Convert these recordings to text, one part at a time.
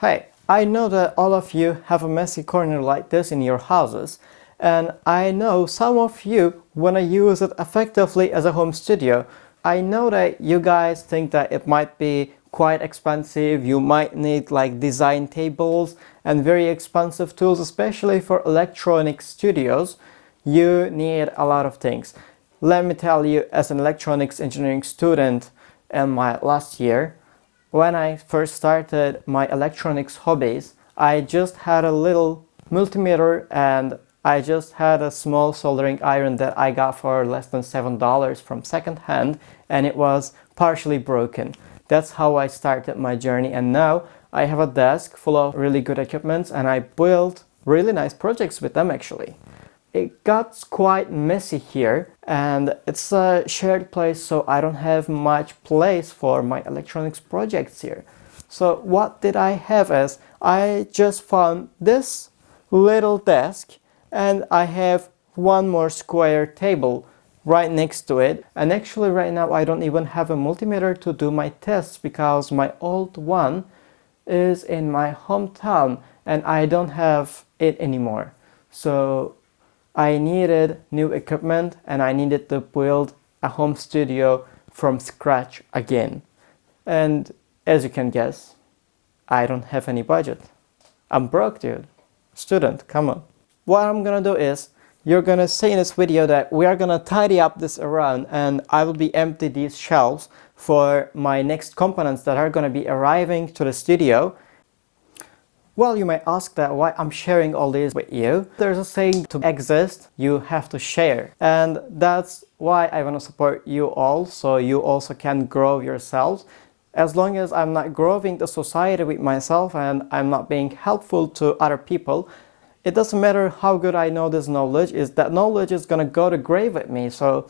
Hey, I know that all of you have a messy corner like this in your houses, and I know some of you want to use it effectively as a home studio. I know that you guys think that it might be quite expensive. You might need like design tables and very expensive tools, especially for electronic studios. You need a lot of things. Let me tell you, as an electronics engineering student in my last year, when I first started my electronics hobbies, I just had a little multimeter and I just had a small soldering iron that I got for less than $7 from secondhand, and it was partially broken. That's how I started my journey, and now I have a desk full of really good equipment and I build really nice projects with them actually. It got quite messy here, and it's a shared place, so I don't have much place for my electronics projects here. So what did I have as I just found this little desk, and I have one more square table right next to it. And actually right now I don't even have a multimeter to do my tests because my old one is in my hometown and I don't have it anymore. So I needed new equipment and I needed to build a home studio from scratch again. And as you can guess, I don't have any budget. I'm broke, dude. Student, come on. What I'm gonna do is, you're gonna see in this video that we are gonna tidy up this around and I will be empty these shelves for my next components that are gonna be arriving to the studio. Well, you may ask that why I'm sharing all this with you. There's a saying, to exist, you have to share. And that's why I want to support you all, so you also can grow yourselves. As long as I'm not growing the society with myself and I'm not being helpful to other people, it doesn't matter how good I know this knowledge, is that knowledge is gonna go to grave with me. So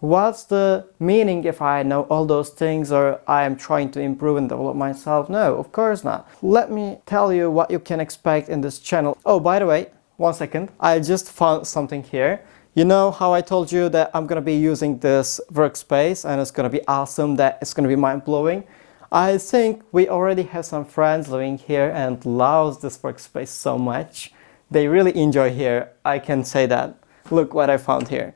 what's the meaning if I know all those things or I am trying to improve and develop myself? No, of course not. Let me tell you what you can expect in this channel. Oh, by the way, 1 second. I just found something here. You know how I told you that I'm gonna be using this workspace and it's gonna be awesome, that it's gonna be mind-blowing? I think we already have some friends living here and loves this workspace so much. They really enjoy here, I can say that. Look what I found here.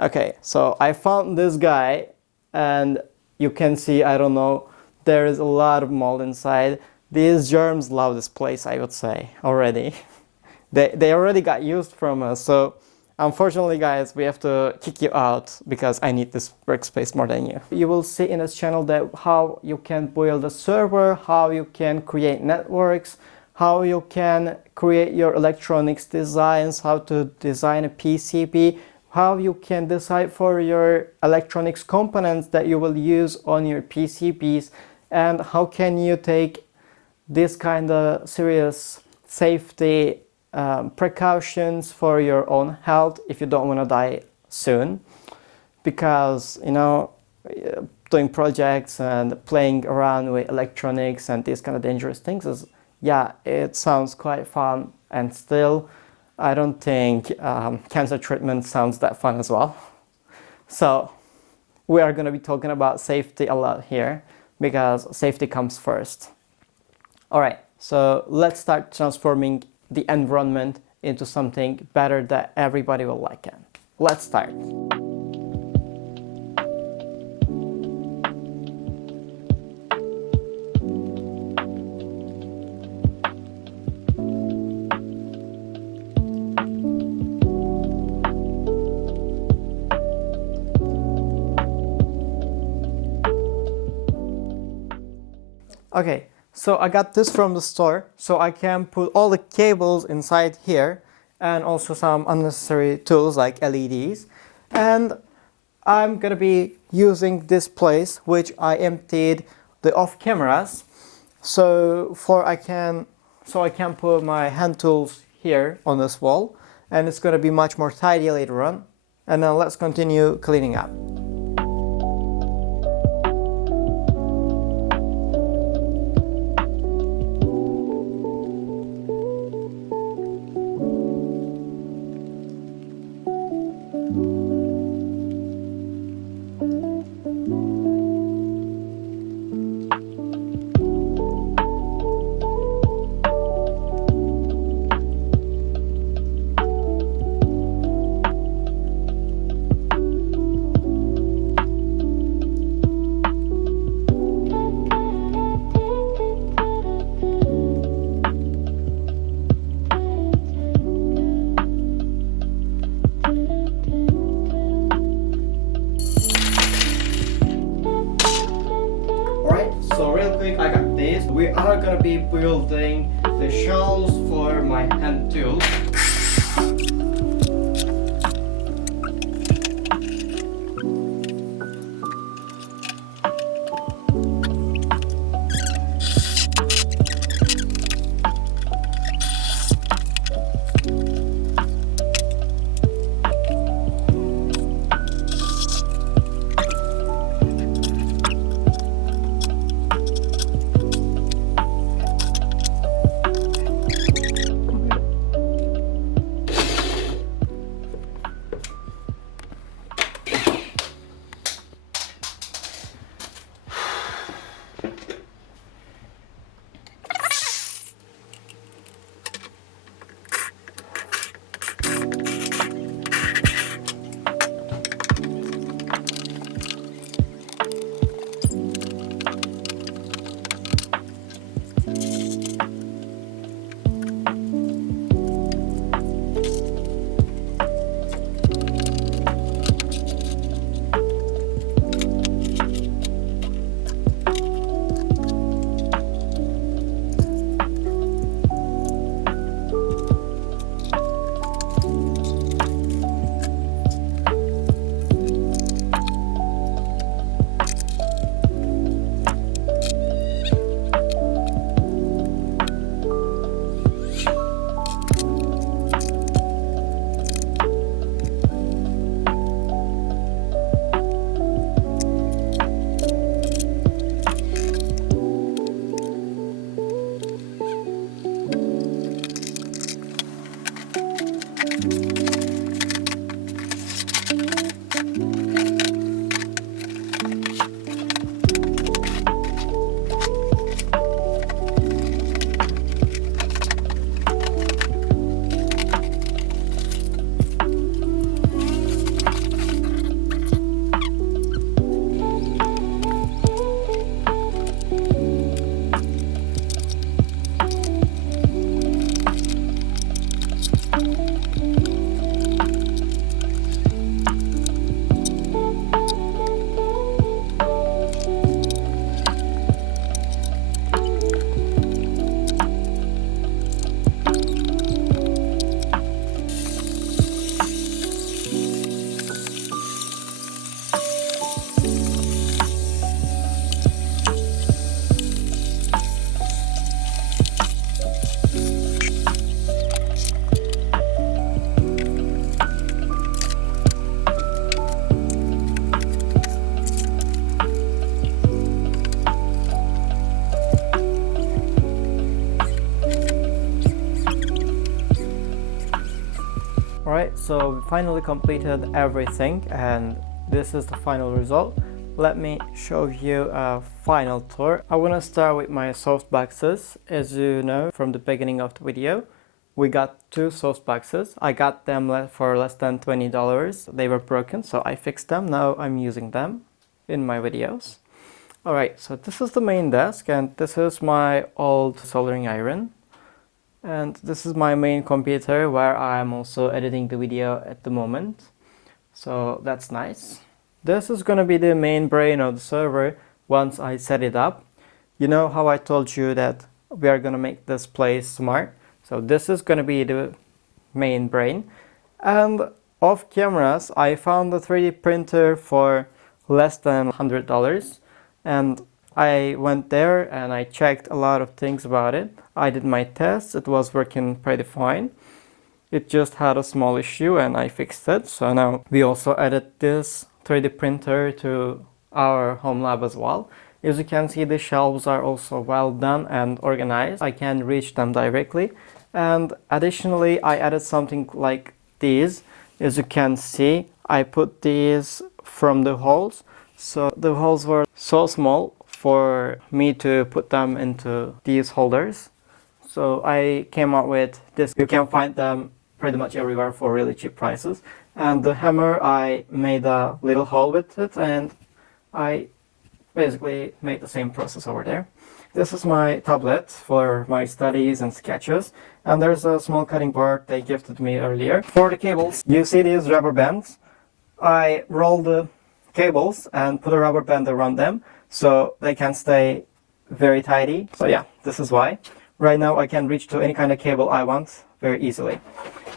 Okay, so I found this guy and you can see, I don't know, there is a lot of mold inside. These germs love this place, I would say, already. They already got used from us, so unfortunately guys, we have to kick you out because I need this workspace more than you. You will see in this channel that how you can build a server, how you can create networks, how you can create your electronics designs, how to design a PCB, how you can decide for your electronics components that you will use on your PCBs, and how can you take this kind of serious safety precautions for your own health if you don't want to die soon. Because, you know, doing projects and playing around with electronics and these kind of dangerous things is, yeah, it sounds quite fun, and still I don't think cancer treatment sounds that fun as well. So we are going to be talking about safety a lot here because safety comes first. All right, so let's start transforming the environment into something better that everybody will like it. Let's start. Okay, so I got this from the store, so I can put all the cables inside here and also some unnecessary tools like LEDs. And I'm gonna be using this place which I emptied the off cameras, so I can put my hand tools here on this wall, and it's gonna be much more tidy later on. And now let's continue cleaning up. building the shelves for my hand tools. Alright, so we finally completed everything and this is the final result. Let me show you a final tour. I want to start with my soft boxes. As you know from the beginning of the video, we got two soft boxes. I got them for less than $20. They were broken, so I fixed them. Now I'm using them in my videos. Alright, so this is the main desk and this is my old soldering iron. And this is my main computer where I'm also editing the video at the moment. So that's nice. This is gonna be the main brain of the server once I set it up. You know how I told you that we are gonna make this place smart? So this is gonna be the main brain. And off cameras, I found the 3D printer for less than $100. And I went there and I checked a lot of things about it. I did my tests, it was working pretty fine. It just had a small issue and I fixed it. So now we also added this 3D printer to our home lab as well. As you can see, the shelves are also well done and organized. I can reach them directly. And additionally, I added something like these. As you can see, I put these from the holes. So the holes were so small for me to put them into these holders. So I came up with this. You can find them pretty much everywhere for really cheap prices. And the hammer, I made a little hole with it and I basically made the same process over there. This is my tablet for my studies and sketches. And there's a small cutting board they gifted me earlier. For the cables, you see these rubber bands. I rolled the cables and put a rubber band around them so they can stay very tidy. So yeah, this is why. Right now I can reach to any kind of cable I want very easily.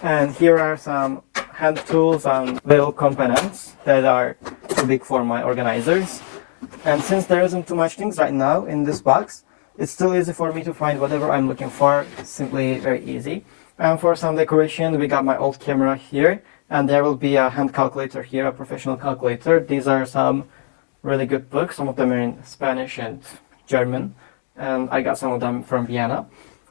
And here are some hand tools and little components that are too big for my organizers. And since there isn't too much things right now in this box, it's still easy for me to find whatever I'm looking for, simply very easy. And for some decoration, we got my old camera here, and there will be a hand calculator here, a professional calculator. These are some really good books. Some of them are in Spanish and German, and I got some of them from Vienna.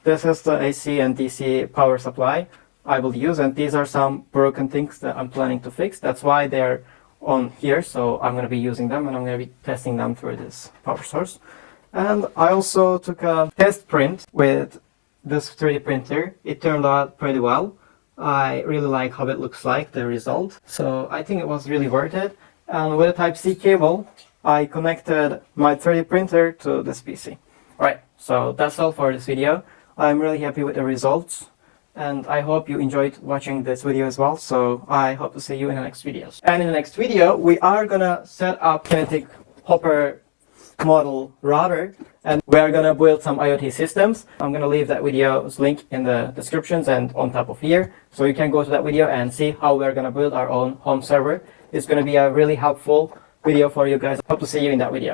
This is the AC and DC power supply I will use, and these are some broken things that I'm planning to fix. That's why they're on here, so I'm going to be using them, and I'm going to be testing them through this power source. And I also took a test print with this 3D printer. It turned out pretty well. I really like how it looks like, the result. So I think it was really worth it. And with a Type-C cable, I connected my 3D printer to this PC. Alright, so that's all for this video. I'm really happy with the results, and I hope you enjoyed watching this video as well. So I hope to see you in the next videos. And in the next video, we are gonna set up kinetic hopper model router, and we are gonna build some IoT systems. I'm gonna leave that video's link in the descriptions and on top of here, so you can go to that video and see how we're gonna build our own home server. It's gonna be a really helpful video for you guys. Hope to see you in that video.